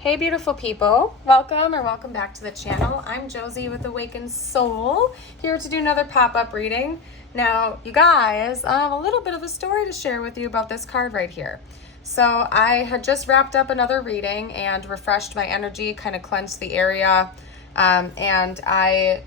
Hey beautiful people, welcome back to the channel. I'm Josie with Awakened Soul, here to do another pop-up reading. Now, you guys, I have a little bit of a story to share with you about this card right here. So I had just wrapped up another reading and refreshed my energy, kind of cleansed the area, and I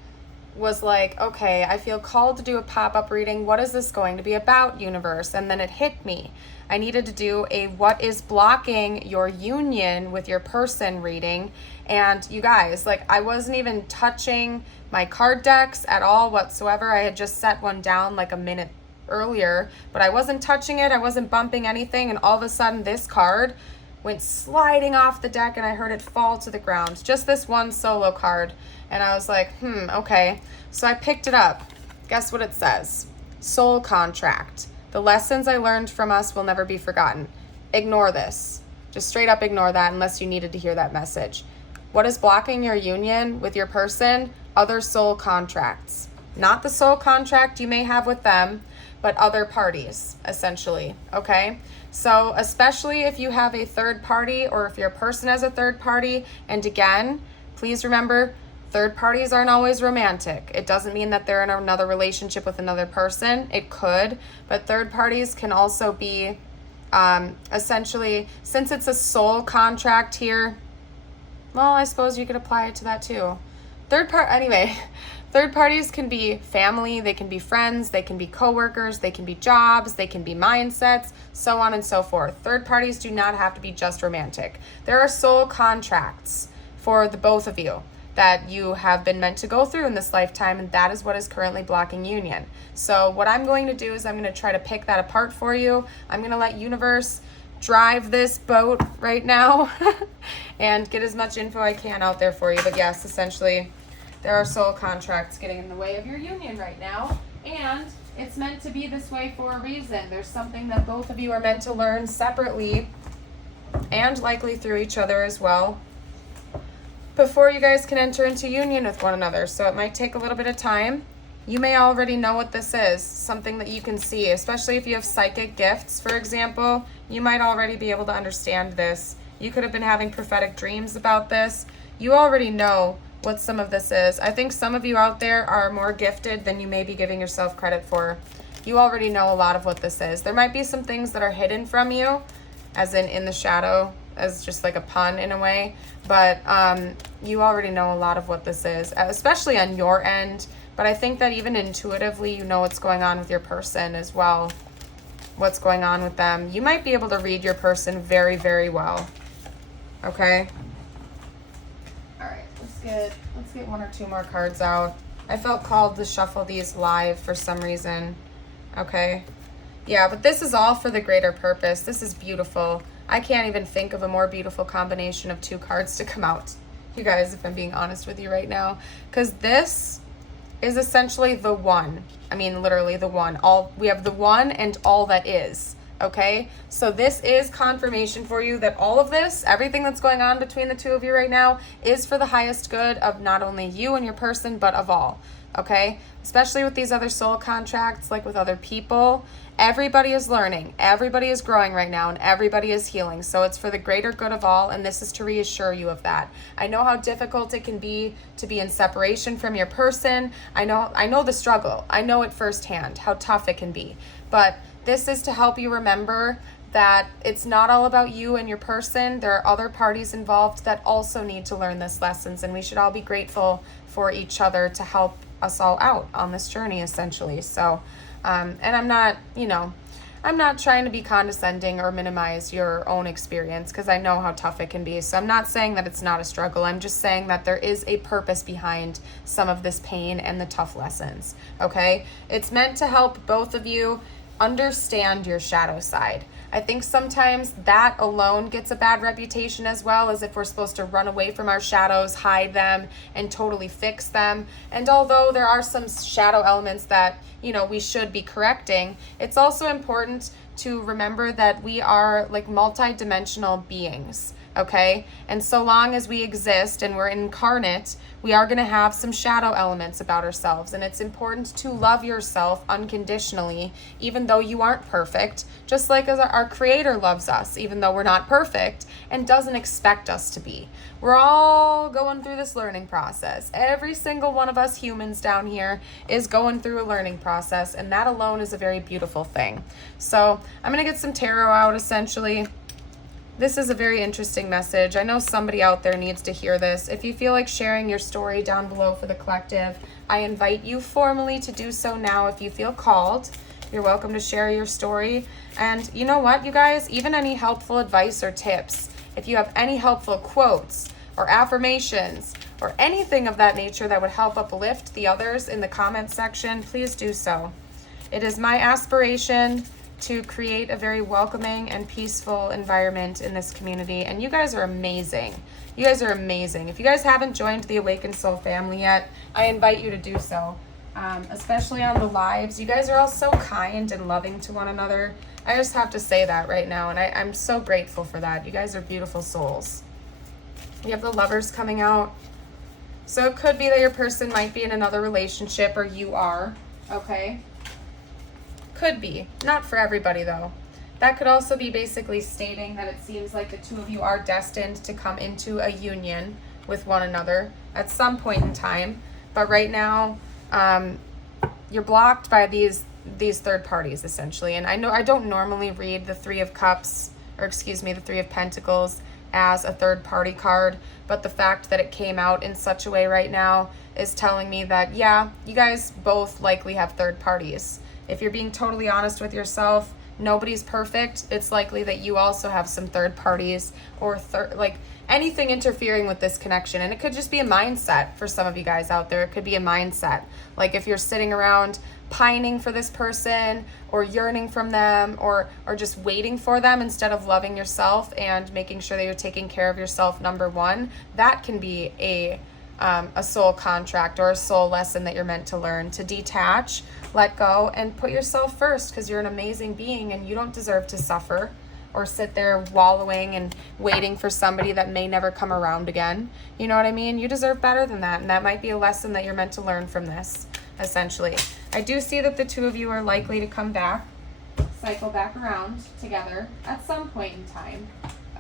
was like, okay, I feel called to do a pop-up reading. What is this going to be about, universe? And then it hit me. I needed to do a what is blocking your union with your person reading. And you guys, like, I wasn't even touching my card decks at all whatsoever. I had just set one down like a minute earlier, but I wasn't touching it. I wasn't bumping anything. And all of a sudden this card went sliding off the deck and I heard it fall to the ground. Just this one solo card. And I was like, okay. So I picked it up. Guess what it says? Soul contract. The lessons I learned from us will never be forgotten. Ignore this. Just straight up ignore that unless you needed to hear that message. What is blocking your union with your person? Other soul contracts. Not the soul contract you may have with them, but other parties, essentially, okay? So especially if you have a third party or if your person has a third party, and again, please remember, third parties aren't always romantic. It doesn't mean that they're in another relationship with another person. It could, but third parties can also be essentially, since it's a soul contract here, well, I suppose you could apply it to that too. Third parties can be family, they can be friends, they can be coworkers, they can be jobs, they can be mindsets, so on and so forth. Third parties do not have to be just romantic. There are soul contracts for the both of you that you have been meant to go through in this lifetime, and that is what is currently blocking union. So what I'm going to do is I'm going to try to pick that apart for you. I'm going to let universe drive this boat right now and get as much info I can out there for you. But yes, essentially, there are soul contracts getting in the way of your union right now, and it's meant to be this way for a reason. There's something that both of you are meant to learn separately and likely through each other as well before you guys can enter into union with one another. So it might take a little bit of time. You may already know what this is, something that you can see, especially if you have psychic gifts, for example. You might already be able to understand this. You could have been having prophetic dreams about this. You already know what some of this is. I think some of you out there are more gifted than you may be giving yourself credit for. You already know a lot of what this is. There might be some things that are hidden from you, as in the shadow, as just like a pun in a way, but you already know a lot of what this is, especially on your end. But I think that even intuitively, you know what's going on with your person as well, what's going on with them. You might be able to read your person very, very well. Okay. All right, let's get one or two more cards out. I felt called to shuffle these live for some reason. Okay. Yeah, but this is all for the greater purpose. This is beautiful. I can't even think of a more beautiful combination of two cards to come out, you guys, if I'm being honest with you right now, because this is essentially the one. I mean, literally the one. We have the one and all that is. Okay, so this is confirmation for you that all of this, everything that's going on between the two of you right now, is for the highest good of not only you and your person, but of all. Okay, especially with these other soul contracts, like with other people, everybody is learning, everybody is growing right now, and everybody is healing. So it's for the greater good of all, and this is to reassure you of that. I know how difficult it can be to be in separation from your person. I know the struggle. I know it firsthand, how tough it can be. But this is to help you remember that it's not all about you and your person. There are other parties involved that also need to learn this lessons, and we should all be grateful for each other to help us all out on this journey, essentially. So, and I'm not trying to be condescending or minimize your own experience, because I know how tough it can be. So I'm not saying that it's not a struggle. I'm just saying that there is a purpose behind some of this pain and the tough lessons, okay? It's meant to help both of you understand your shadow side. I think sometimes that alone gets a bad reputation, as well, as if we're supposed to run away from our shadows, hide them, and totally fix them. And although there are some shadow elements that, we should be correcting, it's also important to remember that we are like multi-dimensional beings. okay? And so long as we exist and we're incarnate, we are going to have some shadow elements about ourselves. And it's important to love yourself unconditionally, even though you aren't perfect, just like as our Creator loves us, even though we're not perfect and doesn't expect us to be. We're all going through this learning process. Every single one of us humans down here is going through a learning process, and that alone is a very beautiful thing. So I'm going to get some tarot out, essentially. This is a very interesting message. I know somebody out there needs to hear this. If you feel like sharing your story down below for the collective, I invite you formally to do so now if you feel called. You're welcome to share your story. And you know what, you guys? Even any helpful advice or tips, if you have any helpful quotes or affirmations or anything of that nature that would help uplift the others in the comment section, please do so. It is my aspiration to create a very welcoming and peaceful environment in this community. And you guys are amazing. You guys are amazing. If you guys haven't joined the Awakened Soul family yet, I invite you to do so, especially on the lives. You guys are all so kind and loving to one another. I just have to say that right now, and I'm so grateful for that. You guys are beautiful souls. We have the Lovers coming out. So it could be that your person might be in another relationship, or you are, okay? Could be. Not for everybody, though. That could also be basically stating that it seems like the two of you are destined to come into a union with one another at some point in time. But right now, you're blocked by these third parties, essentially. And I know I don't normally read the Three of Cups, or excuse me, the Three of Pentacles as a third party card, but the fact that it came out in such a way right now is telling me that, yeah, you guys both likely have third parties. If you're being totally honest with yourself, nobody's perfect. It's likely that you also have some third parties or like anything interfering with this connection. And it could just be a mindset for some of you guys out there. It could be a mindset. Like if you're sitting around pining for this person or yearning from them or just waiting for them instead of loving yourself and making sure that you're taking care of yourself, number one, that can be a soul contract or a soul lesson that you're meant to learn, to detach, let go, and put yourself first, because you're an amazing being and you don't deserve to suffer or sit there wallowing and waiting for somebody that may never come around again. You know what I mean? You deserve better than that, and that might be a lesson that you're meant to learn from this, essentially. I do see that the two of you are likely to come back, cycle back around together at some point in time.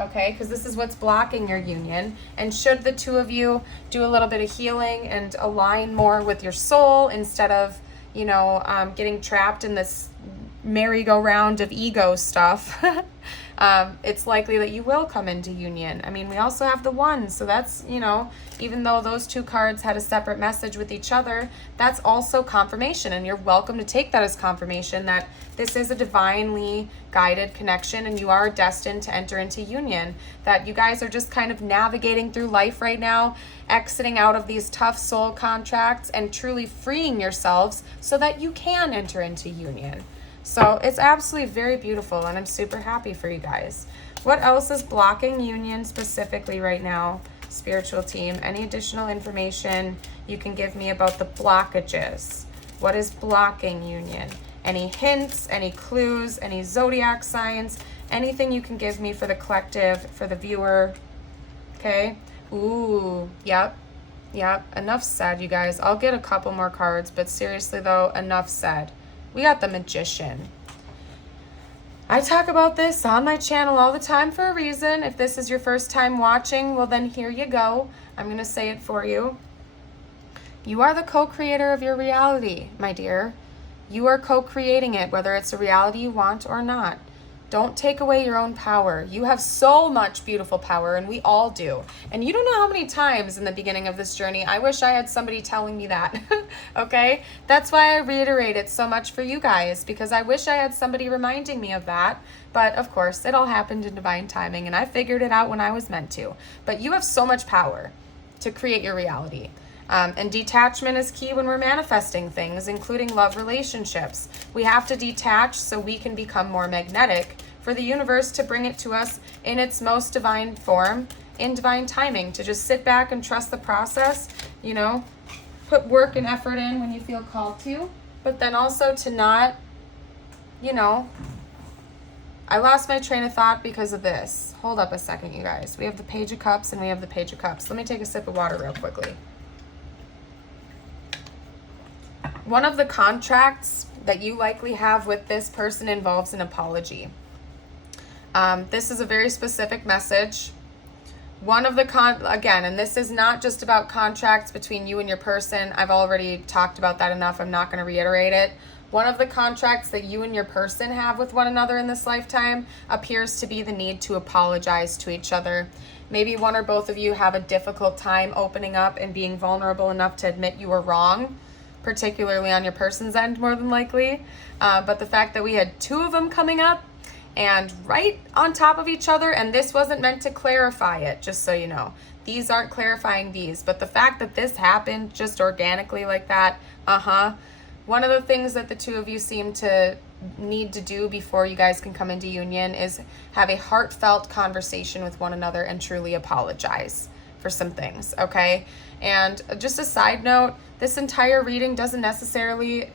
Okay, because this is what's blocking your union. And should the two of you do a little bit of healing and align more with your soul instead of, you know, getting trapped in this merry-go-round of ego stuff, it's likely that you will come into union. I mean, we also have the One, so that's, you know, even though those two cards had a separate message with each other, that's also confirmation, and you're welcome to take that as confirmation that this is a divinely guided connection and you are destined to enter into union, that you guys are just kind of navigating through life right now, exiting out of these tough soul contracts and truly freeing yourselves so that you can enter into union. So it's absolutely very beautiful, and I'm super happy for you guys. What else is blocking union specifically right now, spiritual team? Any additional information you can give me about the blockages? What is blocking union? Any hints, any clues, any zodiac signs, anything you can give me for the collective, for the viewer? Okay. Ooh, yep. Enough said, you guys. I'll get a couple more cards, but seriously though, enough said. We got the Magician. I talk about this on my channel all the time for a reason. If this is your first time watching, well then here you go. I'm going to say it for you. You are the co-creator of your reality, my dear. You are co-creating it, whether it's a reality you want or not. Don't take away your own power. You have so much beautiful power, and we all do. And you don't know how many times in the beginning of this journey, I wish I had somebody telling me that, okay? That's why I reiterate it so much for you guys, because I wish I had somebody reminding me of that. But of course, it all happened in divine timing, and I figured it out when I was meant to. But you have so much power to create your reality. And detachment is key when we're manifesting things, including love relationships. We have to detach so we can become more magnetic for the universe to bring it to us in its most divine form, in divine timing, to just sit back and trust the process, you know, put work and effort in when you feel called to, but then also to not, you know, I lost my train of thought because of this. Hold up a second, you guys. We have the Page of Cups and we have the Page of Cups. Let me take a sip of water real quickly. One of the contracts that you likely have with this person involves an apology. This is a very specific message. One of the again, and this is not just about contracts between you and your person. I've already talked about that enough. I'm not going to reiterate it. One of the contracts that you and your person have with one another in this lifetime appears to be the need to apologize to each other. Maybe one or both of you have a difficult time opening up and being vulnerable enough to admit you were wrong, particularly on your person's end, more than likely. But the fact that we had two of them coming up and right on top of each other, and this wasn't meant to clarify it, just so you know. These aren't clarifying these, but the fact that this happened just organically like that, one of the things that the two of you seem to need to do before you guys can come into union is have a heartfelt conversation with one another and truly apologize for some things, okay? And just a side note, this entire reading doesn't necessarily...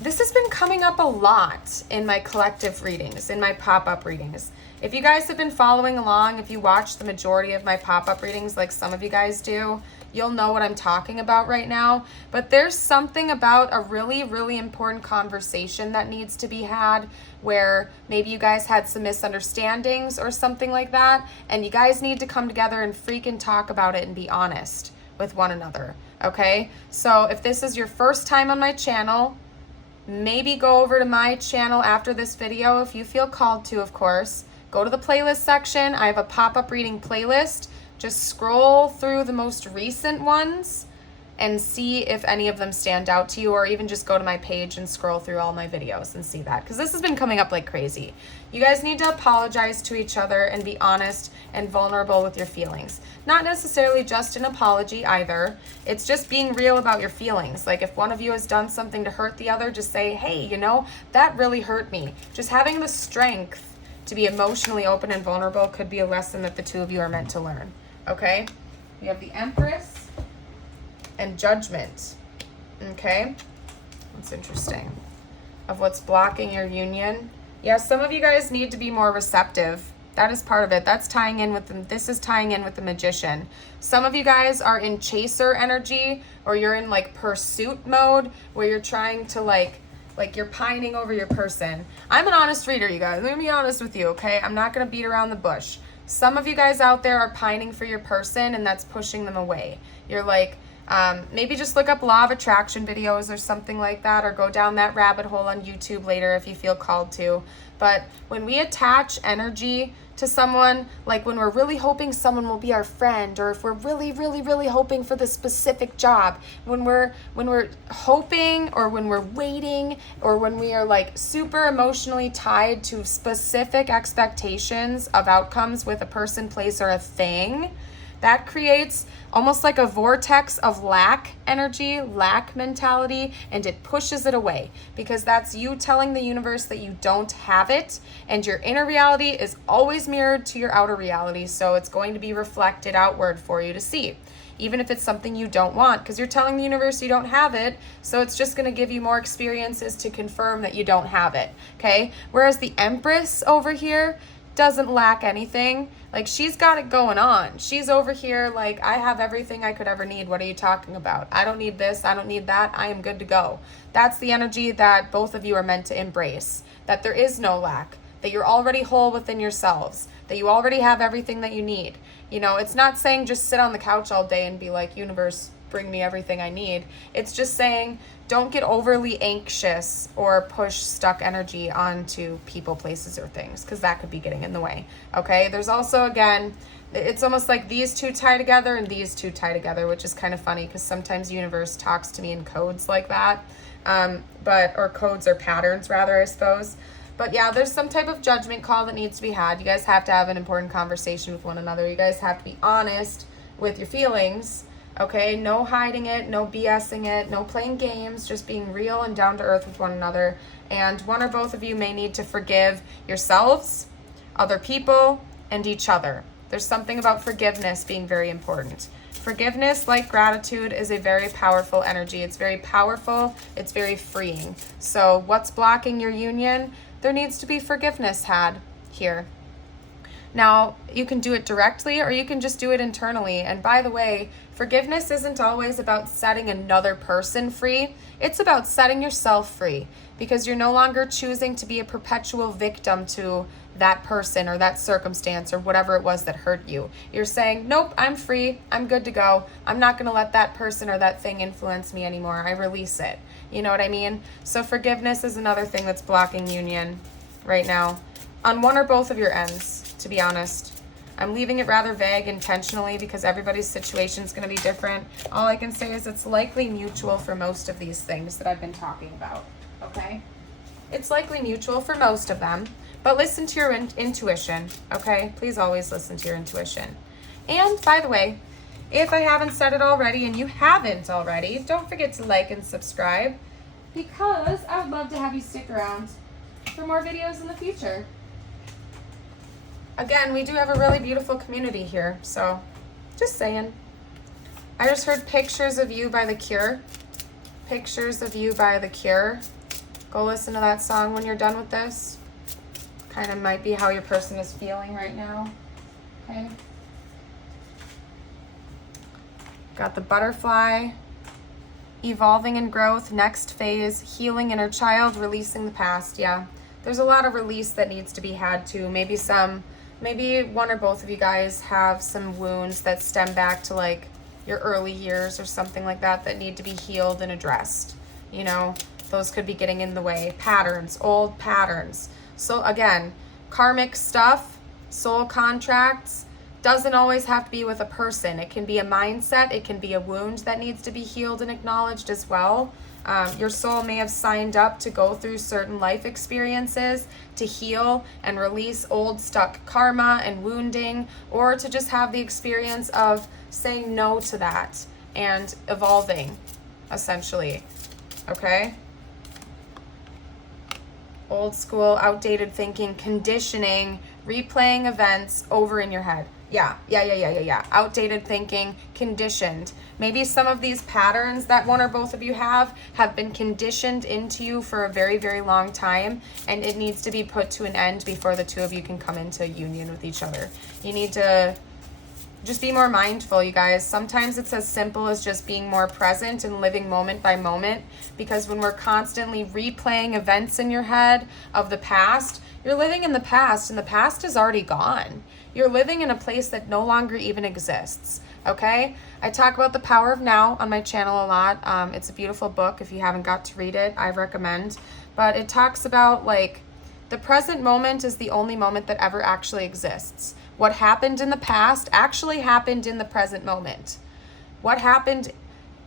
This has been coming up a lot in my collective readings, in my pop-up readings. If you guys have been following along, if you watch the majority of my pop-up readings like some of you guys do, you'll know what I'm talking about right now. But there's something about a really, really important conversation that needs to be had where maybe you guys had some misunderstandings or something like that, and you guys need to come together and freaking talk about it and be honest with one another, okay? So if this is your first time on my channel, maybe go over to my channel after this video if you feel called to, of course. Go to the playlist section. I have a pop-up reading playlist. Just scroll through the most recent ones and see if any of them stand out to you, or even just go to my page and scroll through all my videos and see that, because this has been coming up like crazy. You guys need to apologize to each other and be honest and vulnerable with your feelings. Not necessarily just an apology either. It's just being real about your feelings. Like if one of you has done something to hurt the other, just say, hey, you know, that really hurt me. Just having the strength to be emotionally open and vulnerable could be a lesson that the two of you are meant to learn, okay? We have the Empress and Judgment, okay? That's interesting. Of what's blocking your union. Yeah, some of you guys need to be more receptive. That is part of it. That's tying in with them. This is tying in with the Magician. Some of you guys are in chaser energy, or you're in like pursuit mode where you're trying to like you're pining over your person. I'm an honest reader, you guys. Let me be honest with you, okay? I'm not going to beat around the bush. Some of you guys out there are pining for your person, and that's pushing them away. You're like, maybe just look up law of attraction videos or something like that, or go down that rabbit hole on YouTube later if you feel called to. But when we attach energy to someone, like when we're really hoping someone will be our friend, or if we're really, really, really hoping for this specific job, when we're hoping, or when we're waiting, or when we are like super emotionally tied to specific expectations of outcomes with a person, place, or a thing, that creates almost like a vortex of lack energy, lack mentality, and it pushes it away, because that's you telling the universe that you don't have it, and your inner reality is always mirrored to your outer reality, so it's going to be reflected outward for you to see, even if it's something you don't want, because you're telling the universe you don't have it, so it's just going to give you more experiences to confirm that you don't have it, okay? Whereas the Empress over here doesn't lack anything. Like, she's got it going on. She's over here like, I have everything I could ever need. What are you talking about? I don't need this. I don't need that. I am good to go. That's the energy that both of you are meant to embrace. That there is no lack. That you're already whole within yourselves. That you already have everything that you need. You know, it's not saying just sit on the couch all day and be like, universe, bring me everything I need. It's just saying, don't get overly anxious or push stuck energy onto people, places, or things, because that could be getting in the way, okay? There's also, again, it's almost like these two tie together and these two tie together, which is kind of funny, because sometimes universe talks to me in codes like that, or codes or patterns, rather, I suppose. But yeah, there's some type of judgment call that needs to be had. You guys have to have an important conversation with one another. You guys have to be honest with your feelings. Okay, no hiding it, no BSing it, no playing games, just being real and down to earth with one another. And one or both of you may need to forgive yourselves, other people, and each other. There's something about forgiveness being very important. Forgiveness, like gratitude, is a very powerful energy. It's very powerful. It's very freeing. So what's blocking your union? there needs to be forgiveness had here. Now, you can do it directly or you can just do it internally. And by the way, forgiveness isn't always about setting another person free. It's about setting yourself free, because you're no longer choosing to be a perpetual victim to that person or that circumstance or whatever it was that hurt you. You're saying, nope, I'm free. I'm good to go. I'm not going to let that person or that thing influence me anymore. I release it. You know what I mean? So forgiveness is another thing that's blocking union right now on one or both of your ends. To be honest, I'm leaving it rather vague intentionally because everybody's situation is going to be different. All I can say is it's likely mutual for most of these things that I've been talking about, okay? It's likely mutual for most of them, but listen to your intuition, okay? Please always listen to your intuition. And by the way, if I haven't said it already and you haven't already, don't forget to like and subscribe, because I would love to have you stick around for more videos in the future. Again, we do have a really beautiful community here, so just saying. I just heard Pictures of You by The Cure. Pictures of You by The Cure. Go listen to that song when you're done with this. Kind of might be how your person is feeling right now. Okay. Got the Butterfly. Evolving in growth, next phase, healing inner child, releasing the past. Yeah, there's a lot of release that needs to be had too. Maybe one or both of you guys have some wounds that stem back to like your early years or something like that that need to be healed and addressed. You know, those could be getting in the way. Patterns, old patterns. So again, karmic stuff, soul contracts, doesn't always have to be with a person. It can be a mindset. It can be a wound that needs to be healed and acknowledged as well. Your soul may have signed up to go through certain life experiences to heal and release old stuck karma and wounding, or to just have the experience of saying no to that and evolving, essentially. Okay? Old school, outdated thinking, conditioning, replaying events over in your head. Yeah. Outdated thinking, conditioned. Maybe some of these patterns that one or both of you have been conditioned into you for a very, very long time, and it needs to be put to an end before the two of you can come into union with each other. You need to just be more mindful, you guys. Sometimes it's as simple as just being more present and living moment by moment, because when we're constantly replaying events in your head of the past, you're living in the past, and the past is already gone. You're living in a place that no longer even exists, okay? I talk about The Power of Now on my channel a lot. It's a beautiful book. If you haven't got to read it, I recommend. But it talks about, like, the present moment is the only moment that ever actually exists. What happened in the past actually happened in the present moment. What happened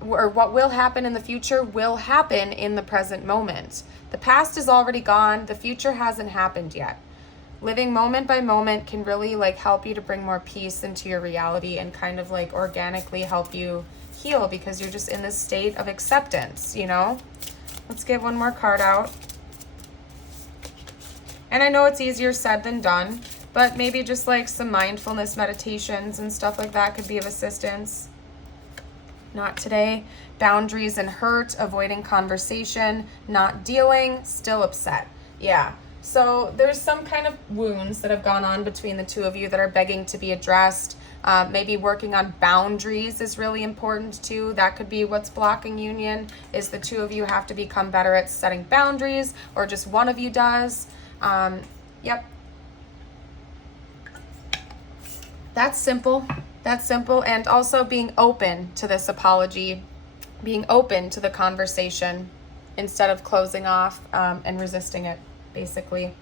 or what will happen in the future will happen in the present moment. The past is already gone. The future hasn't happened yet. Living moment by moment can really like help you to bring more peace into your reality and kind of like organically help you heal, because you're just in this state of acceptance, you know? Let's get one more card out. And I know it's easier said than done, but maybe just like some mindfulness meditations and stuff like that could be of assistance. Not today. Boundaries and hurt, avoiding conversation, not dealing, still upset. Yeah. So there's some kind of wounds that have gone on between the two of you that are begging to be addressed. Maybe working on boundaries is really important too. That could be what's blocking union, is the two of you have to become better at setting boundaries, or just one of you does. Yep. That's simple. That's simple. And also being open to this apology, being open to the conversation instead of closing off and resisting it, basically.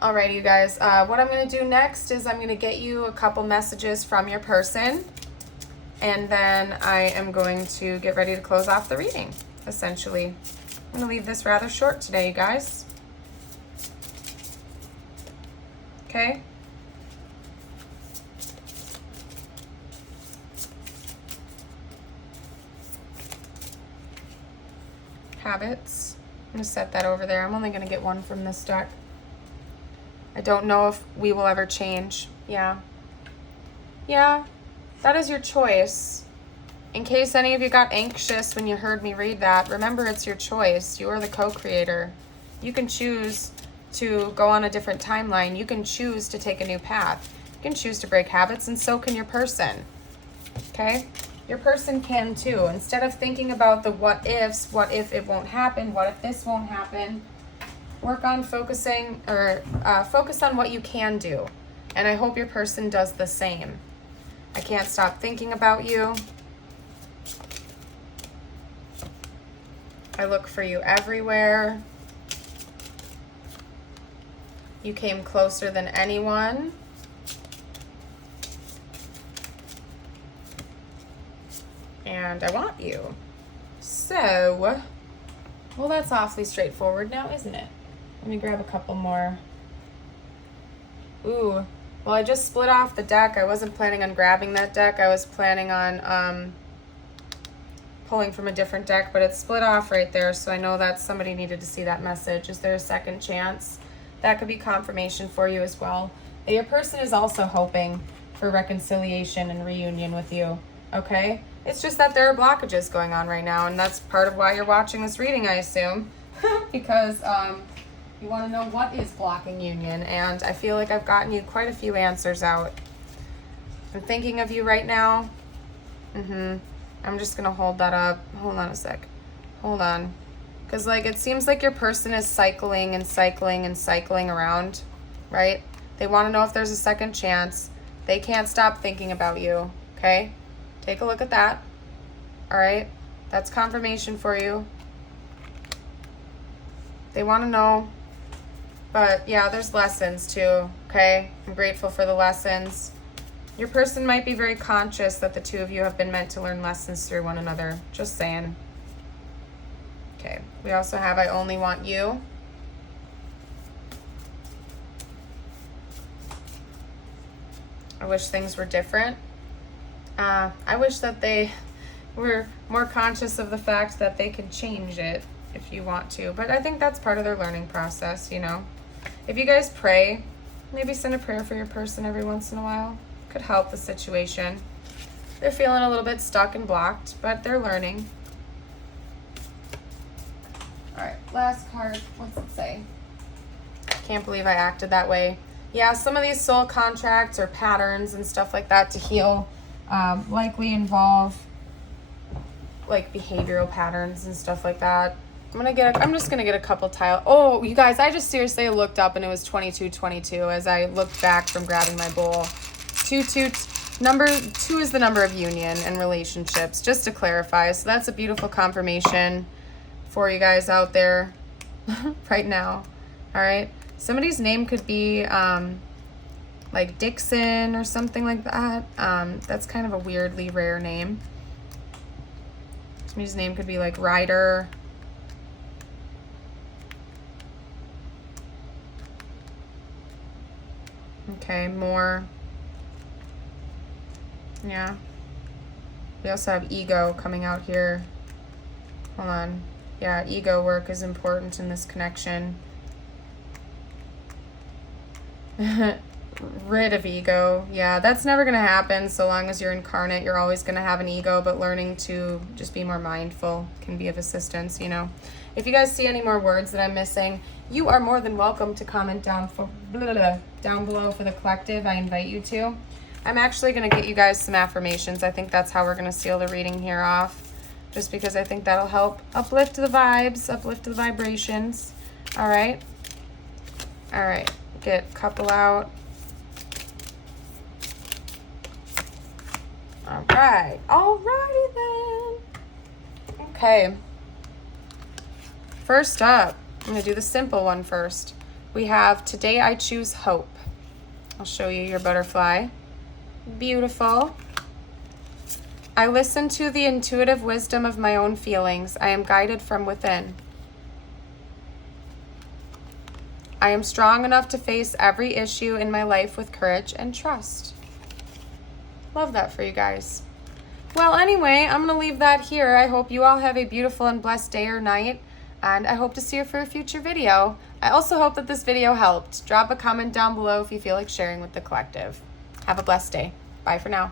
Alrighty, you guys. What I'm going to do next is I'm going to get you a couple messages from your person, and then I am going to get ready to close off the reading, essentially. I'm going to leave this rather short today, you guys. Okay? Habits. I'm going to set that over there. I'm only going to get one from this deck. I don't know if we will ever change. Yeah. Yeah, that is your choice. In case any of you got anxious when you heard me read that, remember it's your choice. You are the co-creator. You can choose to go on a different timeline. You can choose to take a new path. You can choose to break habits, and so can your person. Okay? Your person can too. Instead of thinking about the what ifs, what if it won't happen, what if this won't happen, work on focusing, or focus on what you can do. And I hope your person does the same. I can't stop thinking about you. I look for you everywhere. You came closer than anyone. And I want you. So, well, that's awfully straightforward now, isn't it? Let me grab a couple more. Ooh, well, I just split off the deck. I wasn't planning on grabbing that deck. I was planning on pulling from a different deck, but it's split off right there, so I know that somebody needed to see that message. Is there a second chance? That could be confirmation for you as well. Your person is also hoping for reconciliation and reunion with you, okay? It's just that there are blockages going on right now, and that's part of why you're watching this reading, I assume, because you want to know what is blocking union, and I feel like I've gotten you quite a few answers out. I'm thinking of you right now. I'm just going to hold that up. Hold on a sec. Hold on. Because, like, it seems like your person is cycling and cycling and cycling around, right? They want to know if there's a second chance. They can't stop thinking about you, okay? Take a look at that. All right? That's confirmation for you. They want to know. But, yeah, there's lessons, too, okay? I'm grateful for the lessons. Your person might be very conscious that the two of you have been meant to learn lessons through one another. Just saying. Okay, we also have I only want you. I wish things were different. I wish that they were more conscious of the fact that they can change it if you want to. But I think that's part of their learning process, you know. If you guys pray, maybe send a prayer for your person every once in a while. Could help the situation. They're feeling a little bit stuck and blocked, but they're learning. All right, last card. What's it say? Can't believe I acted that way. Yeah, some of these soul contracts or patterns and stuff like that to heal likely involve like behavioral patterns and stuff like that. I'm just gonna get a couple tile. Oh, you guys, I just seriously looked up and it was 2222 as I looked back from grabbing my bowl. Number 2 is the number of union and relationships, just to clarify. So that's a beautiful confirmation for you guys out there right now. All right. Somebody's name could be like Dixon or something like that. That's kind of a weirdly rare name. Somebody's name could be like Ryder. Okay, more. Yeah. We also have ego coming out here. Hold on. Yeah, ego work is important in this connection. Rid of ego. Yeah, that's never going to happen so long as you're incarnate. You're always going to have an ego, but learning to just be more mindful can be of assistance, you know. If you guys see any more words that I'm missing, you are more than welcome to comment down below for the collective. I invite you to. I'm actually going to get you guys some affirmations. I think that's how we're going to seal the reading here off, just because I think that'll help uplift the vibes, uplift the vibrations. All right. All right. Get a couple out. All right. All righty then. Okay. First up, I'm going to do the simple one first. We have, today I choose hope. I'll show you your butterfly. Beautiful. I listen to the intuitive wisdom of my own feelings. I am guided from within. I am strong enough to face every issue in my life with courage and trust. Love that for you guys. Well, anyway, I'm going to leave that here. I hope you all have a beautiful and blessed day or night, and I hope to see you for a future video. I also hope that this video helped. Drop a comment down below if you feel like sharing with the collective. Have a blessed day. Bye for now.